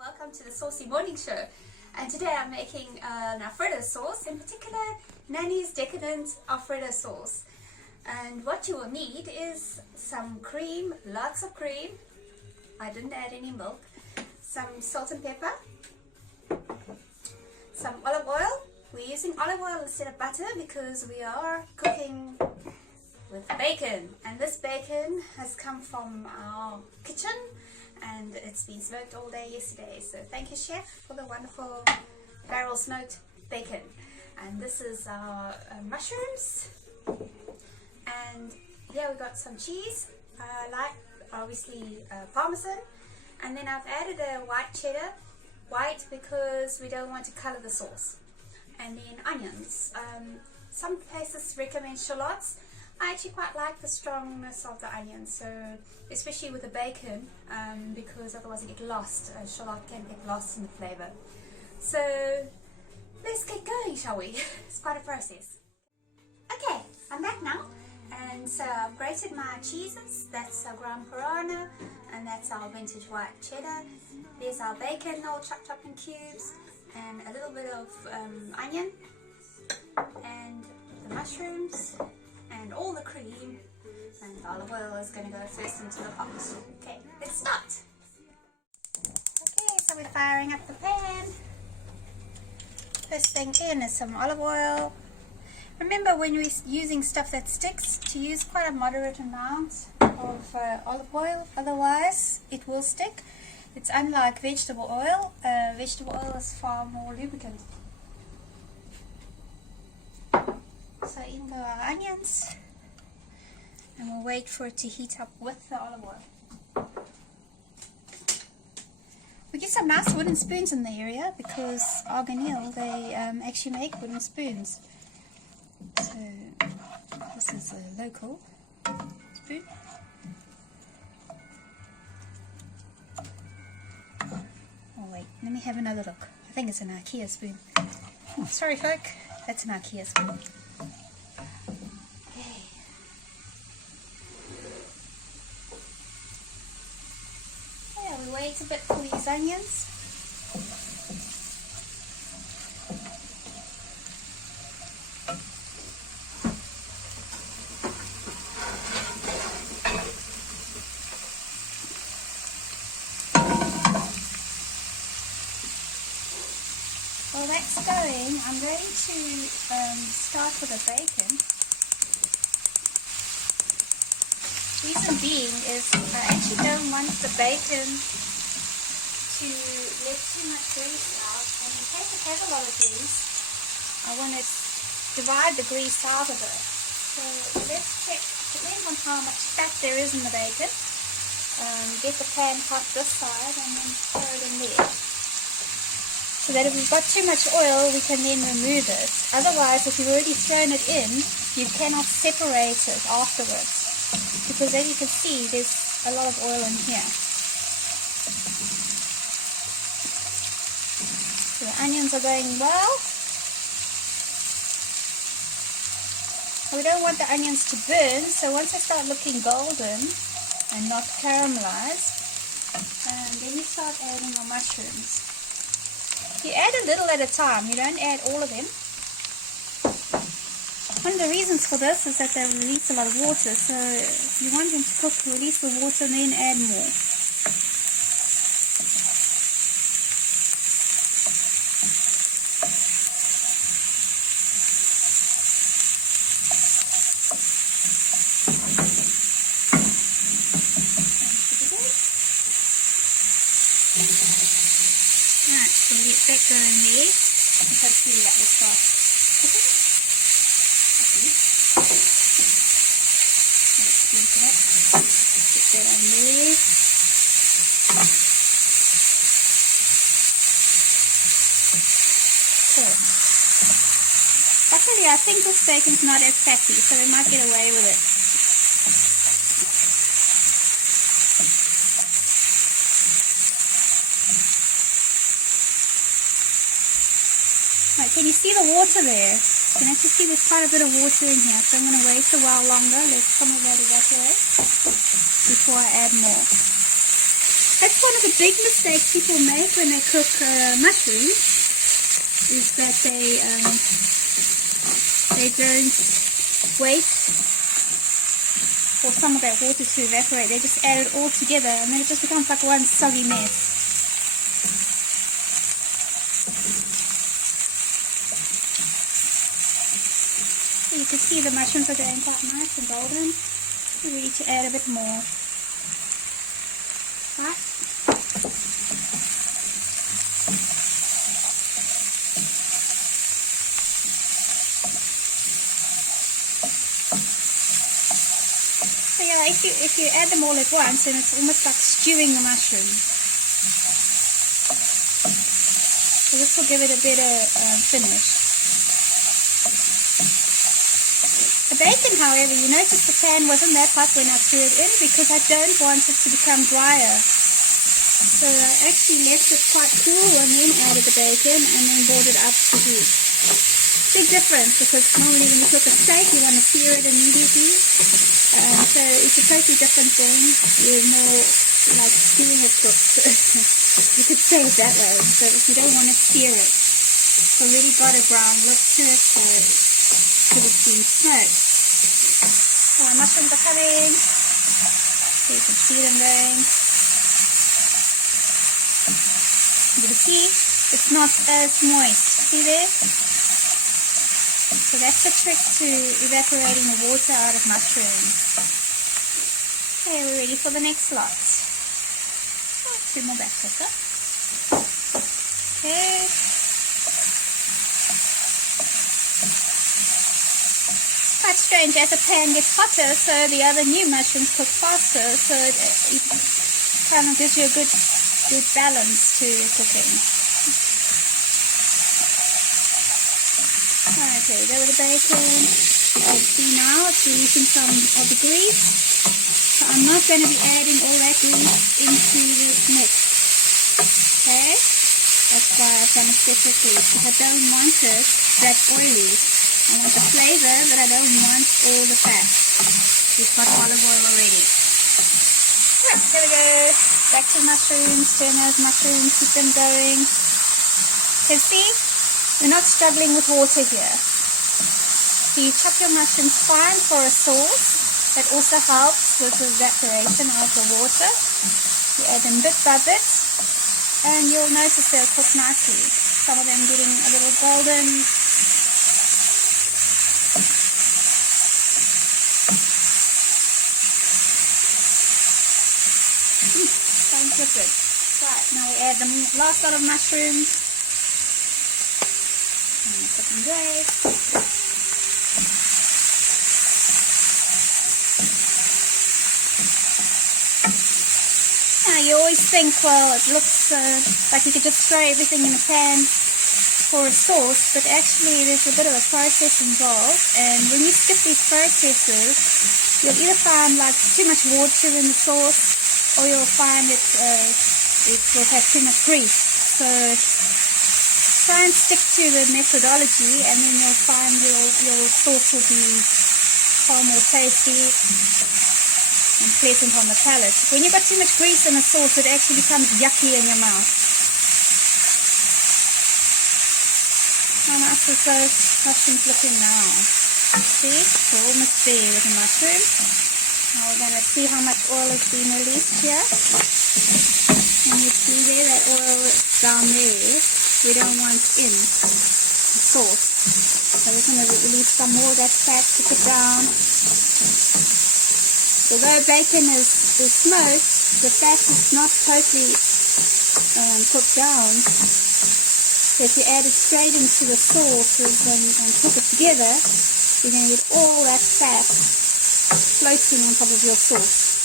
welcome to the Saucy Morning Show. And today I'm making an Alfredo sauce, in particular Nani's Decadent Alfredo sauce. And what you will need is some cream, lots of cream. I didn't add any milk. Some salt and pepper. Some olive oil. We're using olive oil instead of butter because we are cooking with bacon, and this bacon has come from our kitchen and it's been smoked all day yesterday. So thank you, chef, for the wonderful barrel smoked bacon. And this is our mushrooms, and here we got some cheese, like obviously parmesan, and then I've added a white cheddar, white because we don't want to color the sauce, and then onions. Some places recommend shallots. I actually quite like the strongness of the onions, so especially with the bacon, because otherwise you get lost. A shallot can get lost in the flavour. So let's get going, shall we? It's quite a process. Okay, I'm back now, and so I've grated my cheeses. That's our ground Parana, and that's our vintage white cheddar. There's our bacon all chopped up in cubes, and a little bit of onion, and the mushrooms, and all the cream, and the olive oil is going to go first into the pot. Okay, let's start. Okay, so we're firing up the pan. First thing in is some olive oil. Remember, when we're using stuff that sticks, to use quite a moderate amount of olive oil, otherwise it will stick. It's unlike vegetable oil. Vegetable oil is far more lubricant. So in go our onions, and we'll wait for it to heat up with the olive oil. We get some nice wooden spoons in the area because Arganil, they actually make wooden spoons. So this is a local spoon. Oh wait, let me have another look. I think it's an IKEA spoon. Oh, sorry folk, that's an IKEA spoon. Wait a bit for these onions. While that's going, I'm going to start with the bacon. Reason being is I actually don't want the bacon to let too much grease out, and in case it has a lot of grease, I want to divide the grease out of it. So let's check, depends on how much fat there is in the bacon. Get the pan hot this side and then throw it in there, so that if we've got too much oil we can then remove it. Otherwise, if you've already thrown it in, you cannot separate it afterwards, because as you can see there's a lot of oil in here. So the onions are going well. We don't want the onions to burn, so once they start looking golden and not caramelized, then you start adding your mushrooms. You add a little at a time, you don't add all of them. One of the reasons for this is that they release a lot of water, so if you want them to cook, release the water and then add more. Right, so let that go in there, and hopefully that will start cooking. Put that on there. Cool. Actually, I think this bacon's not as fatty, so we might get away with it. Right, can you see the water there? You can actually see there's quite a bit of water in here, so I'm going to wait a while longer, let some of that evaporate before I add more. That's one of the big mistakes people make when they cook mushrooms, is that they don't wait for some of that water to evaporate. They just add it all together and then it just becomes like one soggy mess. So you can see the mushrooms are going quite nice and golden. We need to add a bit more. Right. So yeah, if you add them all at once, then it's almost like stewing the mushroom. So this will give it a better finish. The bacon, however, you notice the pan wasn't that hot when I threw it in because I don't want it to become drier. So I actually left it quite cool and then added the bacon and then brought it up to heat. Big difference, because normally when you cook a steak you want to sear it immediately. So it's a totally different thing. You're more like seeing it cooked. You could say it that way. So if you don't want to sear it, it's already got a brown look to it, so could have been smoked. So our mushrooms are coming. So you can see them going. You can see it's not as moist. See there? So that's the trick to evaporating the water out of mushrooms. Okay, we're ready for the next lot. Oh, 2 more batches, huh? Okay. Quite strange, as the pan gets hotter, so the other new mushrooms cook faster, so it kind of gives you a good balance to your cooking. Okay, there with the bacon. You can see now it's releasing some of the grease. So I'm not going to be adding all that grease into this mix. Okay? That's why I've done it separately, because I don't want it that oily. I want the flavor, but I don't want all the fat. We've got olive oil already. Right, there we go. Back to the mushrooms. Turn those mushrooms, keep them going. You can see, we're not struggling with water here. So you chop your mushrooms fine for a sauce. That also helps with the evaporation of the water. You add them bit by bit, and you'll notice they'll cook nicely. Some of them getting a little golden. Sounds good. Right, now we add the last lot of mushrooms. And put them away. Now you always think, well, it looks like you could just throw everything in a pan for a sauce, but actually there's a bit of a process involved, and when you skip these processes, you'll either find like too much water in the sauce, or you'll find it will have too much grease. So try and stick to the methodology, and then you'll find your sauce will be far more tasty and pleasant on the palate. When you've got too much grease in a sauce, it actually becomes yucky in your mouth. How nice is those mushrooms looking now? See, we're almost there with the mushroom. Now we're going to see how much oil has been released here. And you see there, that oil down there, we don't want in the sauce. So we're going to release some more of that fat, cook it down. Although bacon is smoked, the fat is not totally cooked down. So if you add it straight into the sauces and cook it together, you're going to get all that fat floating on top of your sauce.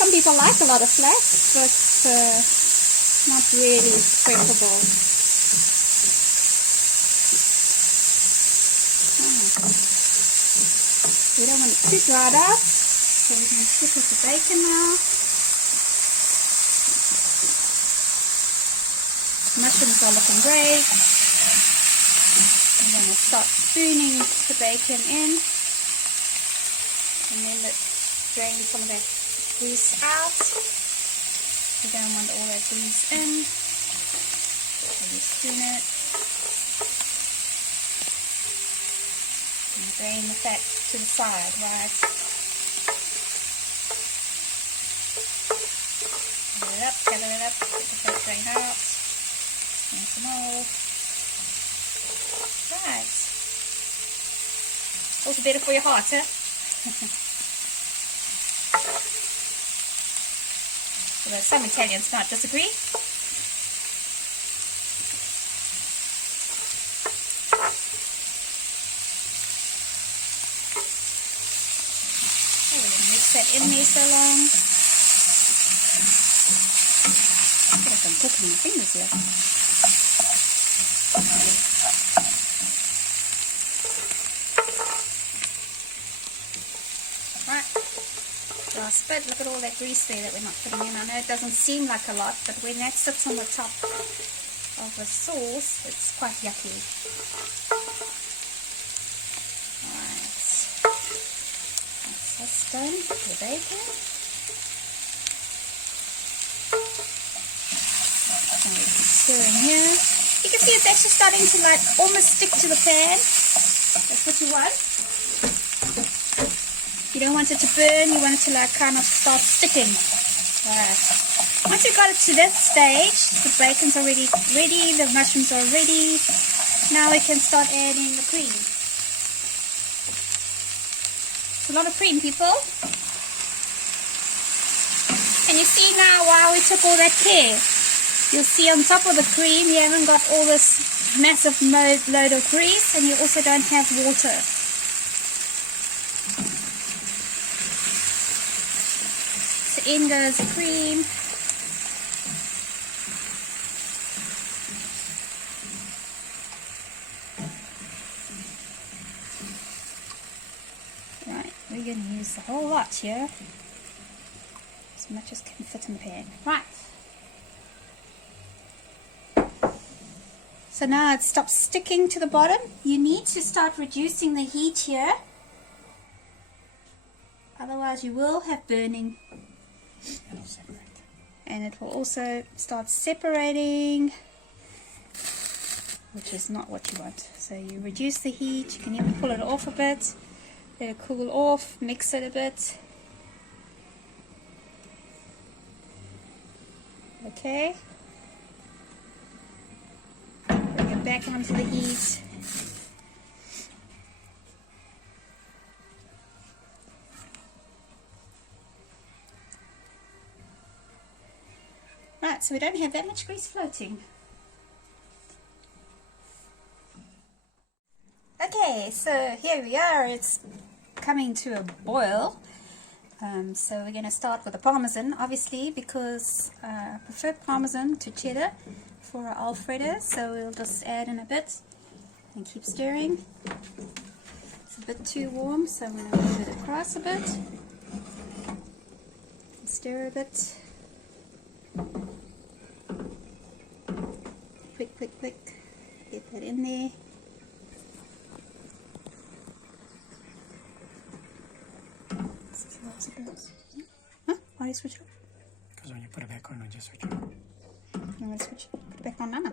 Some people like a lot of fat, but not really preferable. We don't want it too dried out, so we can stick with the bacon now. Mushrooms are looking great. I'm going to start spooning the bacon in, and then let's drain some of that grease out. You don't want all that grease in. So you spoon it. And drain the fat to the side, right? Gather it up, get the fat drain out. And some more. Right. Also better for your heart, huh? Although some Italians might disagree. Oh, we're going to mix that in there so long. I feel like I'm cooking my fingers here. Last bit, look at all that grease there that we're not putting in. I know it doesn't seem like a lot, but when that sits on the top of the sauce, it's quite yucky. Alright, that's done. The bacon. And we keep stirring here. You can see it's actually starting to like almost stick to the pan. That's what you want. You don't want it to burn, you want it to like kind of start sticking. Right. Once you've got it to that stage, the bacon's already ready, the mushrooms are ready. Now we can start adding the cream. It's a lot of cream, people. And you see now why we took all that care. You'll see on top of the cream you haven't got all this massive load of grease, and you also don't have water. In goes the cream. Right, we're going to use the whole lot here. As much as can fit in the pan. Right. So now it stops sticking to the bottom. You need to start reducing the heat here. Otherwise you will have burning. And it will also start separating, which is not what you want. So you reduce the heat, you can even pull it off a bit, let it cool off, mix it a bit. Okay. Bring it back onto the heat. Right, so we don't have that much grease floating. Okay, so here we are. It's coming to a boil. So we're going to start with the Parmesan, obviously, because I prefer Parmesan to cheddar for our Alfredo. So we'll just add in a bit and keep stirring. It's a bit too warm, so I'm going to move it across a bit. Stir a bit. Click, click, click. Get that in there. Huh? Why do you switch it? Because when you put it back on, I just switch it. You want to switch it? Put it back on now.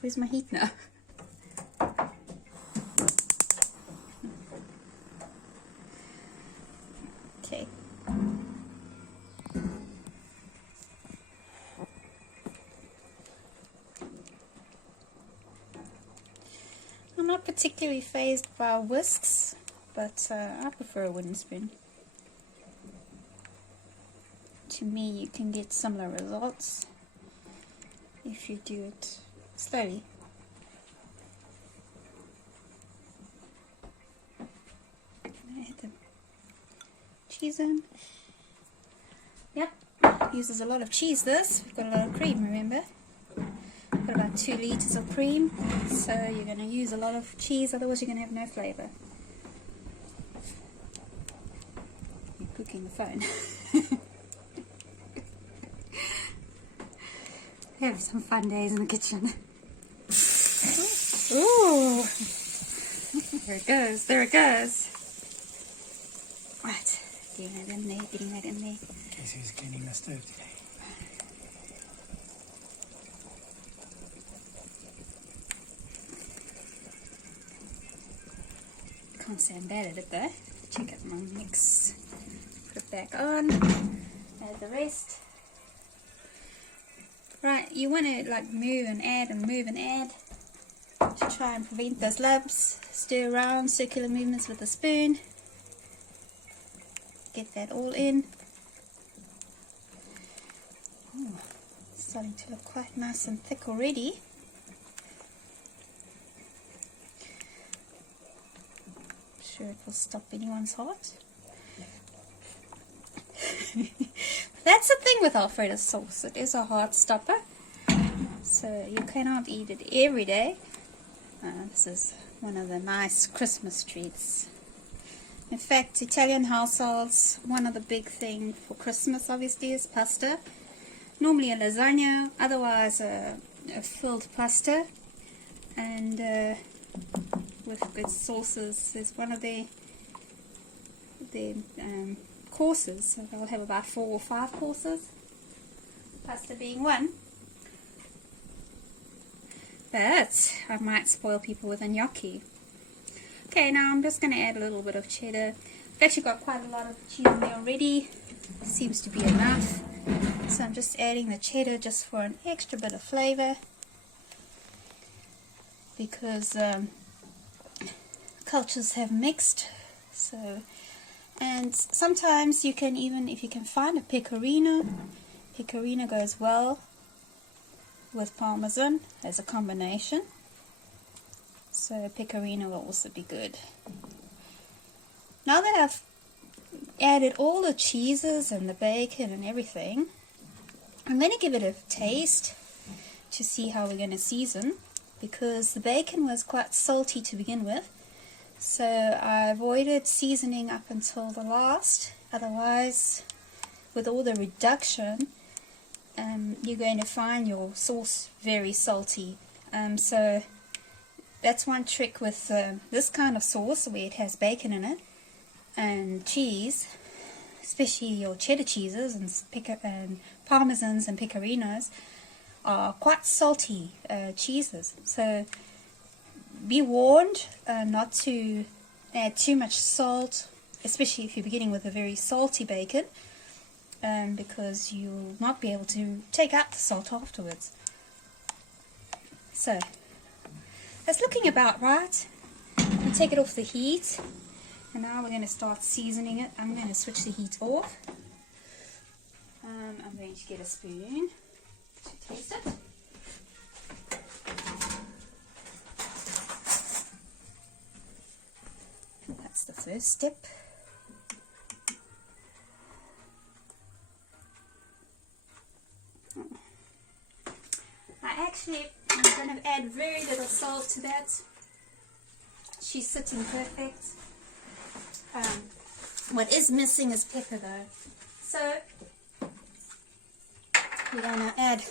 Where's my heat now? Okay. I'm not particularly fazed by whisks, but I prefer a wooden spoon. To me, you can get similar results if you do it slowly. Add the cheese in. Yep, uses a lot of cheese this. We've got a lot of cream, remember? Got about 2 liters of cream, so you're going to use a lot of cheese, otherwise you're going to have no flavor. You're cooking the phone. Have some fun days in the kitchen. Ooh, There it goes. There it goes. Right. Getting that in there. Getting that in there. Guess who's cleaning the stove today? Can't say I'm bad at it though. Check out my mix. Put it back on. Add the rest. Right, you want to like move and add and move and add to try and prevent those lumps. Stir around, circular movements with a spoon. Get that all in. Ooh, it's starting to look quite nice and thick already. Sure it will stop anyone's heart. That's the thing with Alfredo sauce, it is a heart stopper, so you cannot eat it every day. This is one of the nice Christmas treats. In fact, Italian households, one of the big things for Christmas obviously is pasta. Normally a lasagna, otherwise a filled pasta, and with good sauces is one of their courses. So they'll have about 4 or 5 courses, pasta being one. But I might spoil people with a gnocchi. Okay, now I'm just going to add a little bit of cheddar. I've actually got quite a lot of cheese in there already. Seems to be enough. So I'm just adding the cheddar just for an extra bit of flavor, because cultures have mixed. So, and sometimes you can even, if you can find a pecorino goes well with parmesan as a combination. So pecorino will also be good. Now that I've added all the cheeses and the bacon and everything, I'm going to give it a taste to see how we're going to season, because the bacon was quite salty to begin with. So I avoided seasoning up until the last. Otherwise, with all the reduction, you're going to find your sauce very salty. So that's one trick with this kind of sauce, where it has bacon in it and cheese, especially your cheddar cheeses and parmesans and pecorinos are quite salty cheeses. So be warned not to add too much salt, especially if you're beginning with a very salty bacon, because you'll not be able to take out the salt afterwards. So that's looking about right. We'll take it off the heat, and now we're going to start seasoning it. I'm going to switch the heat off. I'm going to get a spoon to taste it. That's the first step. I'm going to add very little salt to that. She's sitting perfect. What is missing is pepper though. So we're going to add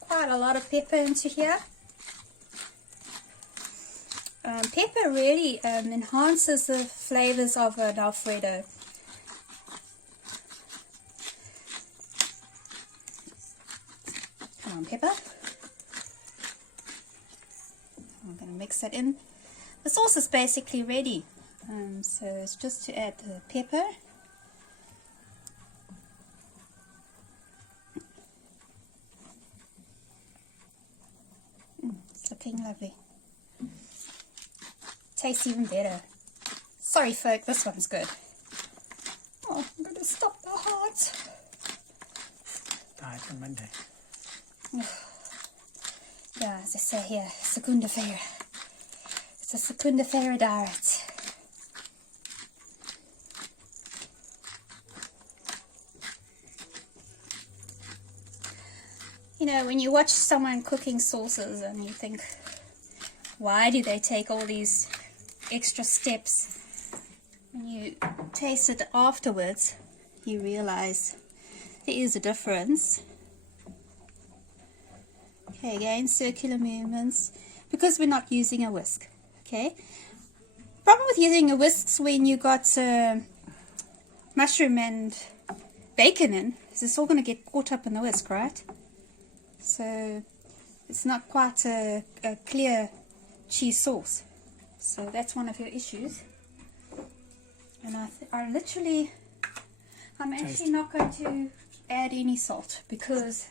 quite a lot of pepper into here. Pepper really enhances the flavors of an Alfredo. Come on, pepper. I'm going to mix that in. The sauce is basically ready. So it's just to add the pepper. It's looking lovely. Tastes even better. Sorry folk, this one's good. Oh, I'm going to stop the heart. Diet on Monday. Yeah, as I say here, Segunda Feira. It's a Segunda Feira diet. You know, when you watch someone cooking sauces and you think, why do they take all these extra steps? When you taste it afterwards, you realize there is a difference. Okay, again, circular movements, because we're not using a whisk. Okay, problem with using a whisk when you got mushroom and bacon in is it's all going to get caught up in the whisk, right? So it's not quite a clear cheese sauce. So that's one of your issues. And I'm actually not going to add any salt because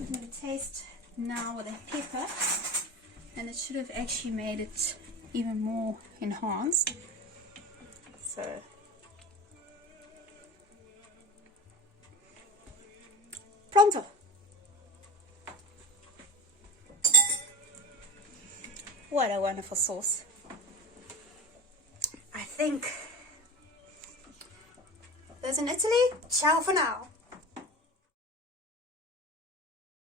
I'm going to taste now with that pepper, and it should have actually made it even more enhanced. So pronto. What a wonderful sauce. I think those in Italy, ciao for now.